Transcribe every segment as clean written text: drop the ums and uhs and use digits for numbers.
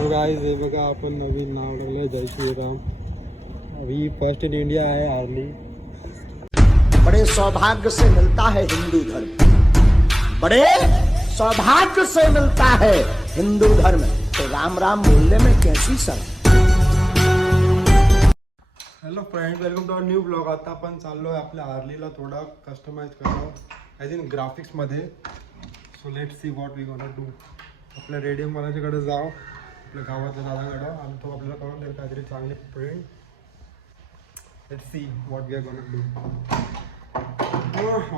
तो गाइस हे बघा आपण नवीन नाव टाकलं जय श्रीराम. अभी फर्स्ट इन इंडिया है हार्ली. बड़े सौभाग्य से मिलता है हिंदू धर्म, बड़े सौभाग्य से मिलता है हिंदू धर्म. तो राम राम बोलने में कैसी sir. Hello friends, welcome to our new blog. आता आपण चाललो आहे आपल्या हार्लीला थोडा कस्टमाइज करणं आय थिंक ग्राफिक्समध्ये. So let's see what we gonna do. आपल्या रेडियम वाल्याच्याकडे जाऊ, आपल्या गावातल्या दादाकडं, आणि तो आपल्याला करून देईल काहीतरी चांगले print. Let's see what we are gonna do.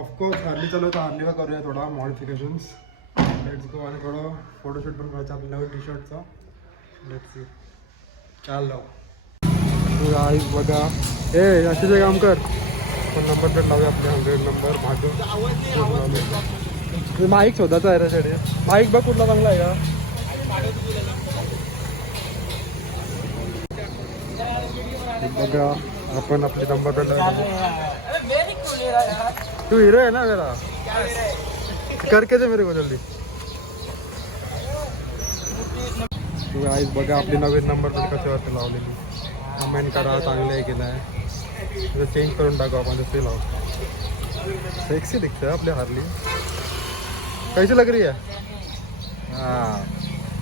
Of course Harley चालू तर हार्लीला करूया थोडा मॉडिफिकेशन्स. Let's go. आणि थोडं फोटोशूट पण करायचं आपल्या नवीन टी शर्टचा. Let's see. चाललो गाईस बघा. ए अशीचे काम कर. पण नंबर प्लेट लावूया आपले 100 नंबर मागं. माईक शोधायचा आहे रे. माईक बघ कुठला चांगला आहे का. बघा आपण आपली नंबर प्लेट तू हीरो है ना मेरा. करके दे मेरे को जल्दी. तू गाईस बघा आपली नवीन नंबर प्लेट कशावरती लावलेली. कमेंट करा चांगले आहे की नाही. चेंज करून टाकू आपण जसे लावू. सेक्सी दिखते है आपली हार्ली. कैसी लग रही है. हाँ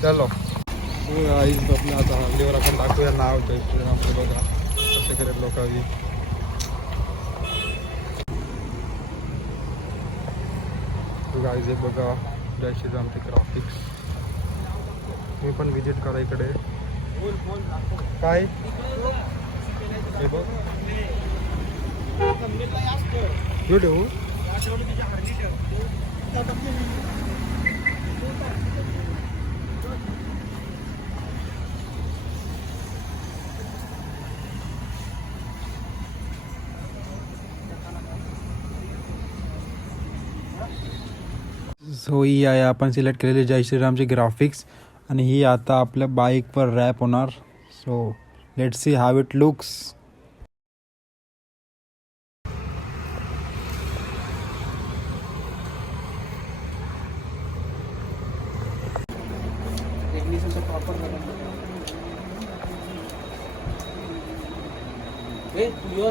चलो. गाईस आपल्या आता हार्लीवर आपण टाकूया नाव जय श्रीरामचं. बघा कसे करेल लोकांनी. गाईज हे बघा जय श्रीरामचे ग्राफिक्स. मी पण विजिट करा इकडे. काय हे बघ ठेवू. सो ही आहे आपण सिलेक्ट केलेली जय श्रीरामची ग्राफिक्स. आणि ही आता आपल्या बाईकवर रॅप होणार. So let's see how it looks.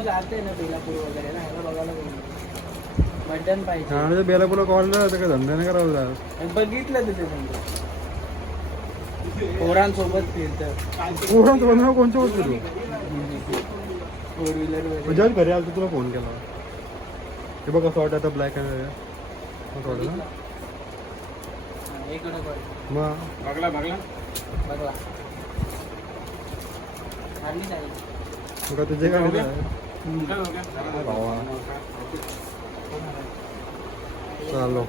जाते ना बेलापूर वगैरे ना ह्याला बघायला मटन पाहिजे. बेलापूरला कॉल काय धंदा नाही करायला. बघितलं तिथे पोरांसोबत फिरतं. पोरांसोबत कोणच्या होत फिरू. फोर व्हीलर जेव्हा घरी आलो तुला फोन केला. हे बघ कसं वाटतं आता ब्लॅक अँड व्हाईट वाटलं ना. मग बघला नाही बघा तुझे काय चालो.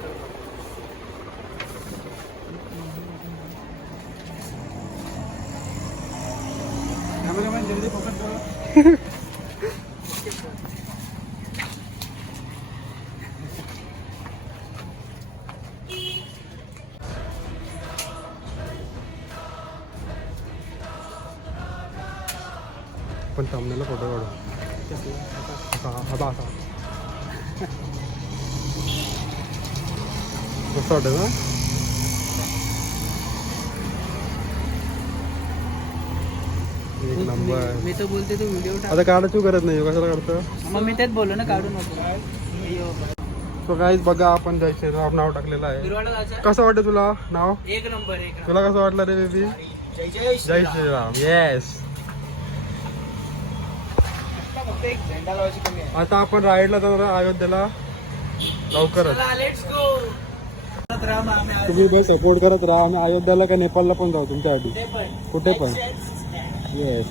जल्दी फोकस करो. पण थांबण्याला फोटो काढू. असा असा कसं वाटतं ना. एक नंबर. मी तर बोलते तू व्हिडिओ आता काढायची गरज नाही. कशाला काढतं. मग मी तेच बोललो ना काढू नको. सो गाईज बघा आपण जय श्रीराम नाव टाकलेलं आहे. कसं वाटतं तुला नाव. एक नंबर. तुला कसं वाटलं रे बेबी. जय श्रीराम. येस. आता आपण राईडला जाणार अयोध्येला लवकरच. तुम्ही बस सपोर्ट करत राहा. आम्ही अयोध्याला का नेपाळला पण जाऊ तुमच्यासाठी. कुठे पण. येस.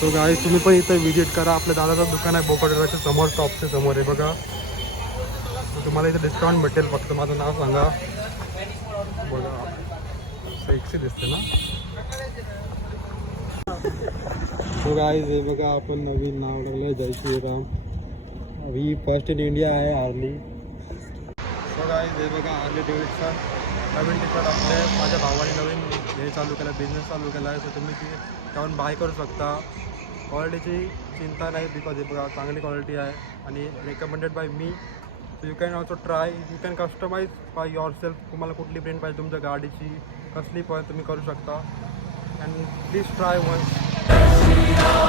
सो गाईज तुम्ही पण इथं विजिट करा. आपल्या दादाचं दुकान आहे बोकाडच्या समोर, टॉपच्या समोर आहे बघा. तुम्हाला इथं डिस्काउंट भेटेल. फक्त माझं नाव सांगा. बघा सेक्सी दिसते ना. सो गाईज हे बघा आपण नवीन नाव टाकलं जय श्रीराम. अभी फर्स्ट इन इंडिया आहे हार्ली. सो गाईज हे बघा हार्ली डेव्हिडसन नवीन टी शर्ट आपले माझ्या भावाने नवीन हे चालू केलं, बिझनेस चालू केला आहे. सो तुम्ही ती त्यावर बाय करू शकता. क्वालिटीची चिंता नाही. बिकॉज हे बघा चांगली क्वालिटी आहे आणि recommended by me. So you can also try. You can customize by yourself. तुम्हाला कुठली प्रिंट पाहिजे तुमच्या गाडीची कसली पण तुम्ही करू शकता. and please try once.